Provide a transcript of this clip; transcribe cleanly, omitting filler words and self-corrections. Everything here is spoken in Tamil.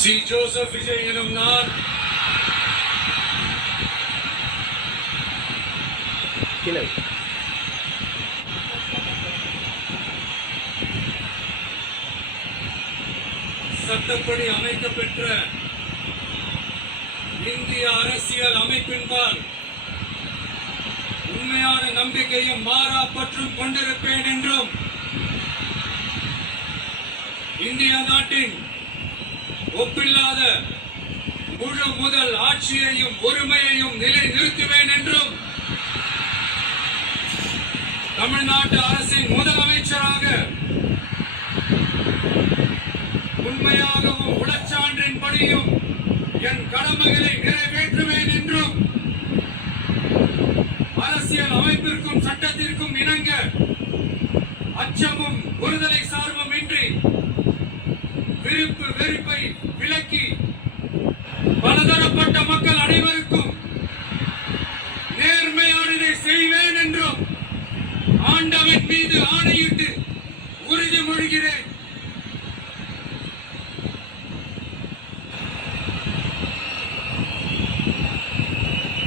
சி. ஜோசப் விஜய் எனும் நான் சட்டப்படி அமைக்கப்பெற்ற இந்திய அரசியல் அமைப்பின்பால் உண்மையான நம்பிக்கையும் மாறா பற்றும் கொண்டிருப்பேன் என்றும் இந்திய நாட்டின் ஒப்பில்லாத முழு முதல் ஆட்சியையும் ஒருமையையும் நிலைநிறுத்துவேன் என்றும் தமிழ்நாட்டு அரசின் முதலமைச்சராக உண்மையாகவும் உளச்சான்றின்படியும் என் கடமைகளை நிறைவேற்றுவேன் என்றும் அரசியல் அமைப்பிற்கும் சட்டத்திற்கும் இணங்க அச்சமும் ஒருதலை சார்பும் இன்றி விருப்பு வெறுப்பை விலக்கி பலதரப்பட்ட மக்கள் அனைவருக்கும் நேர்மையானதை செய்வேன் என்றும் ஆண்டவன் மீது ஆணையிட்டு உறுதிமொழிகிறேன்.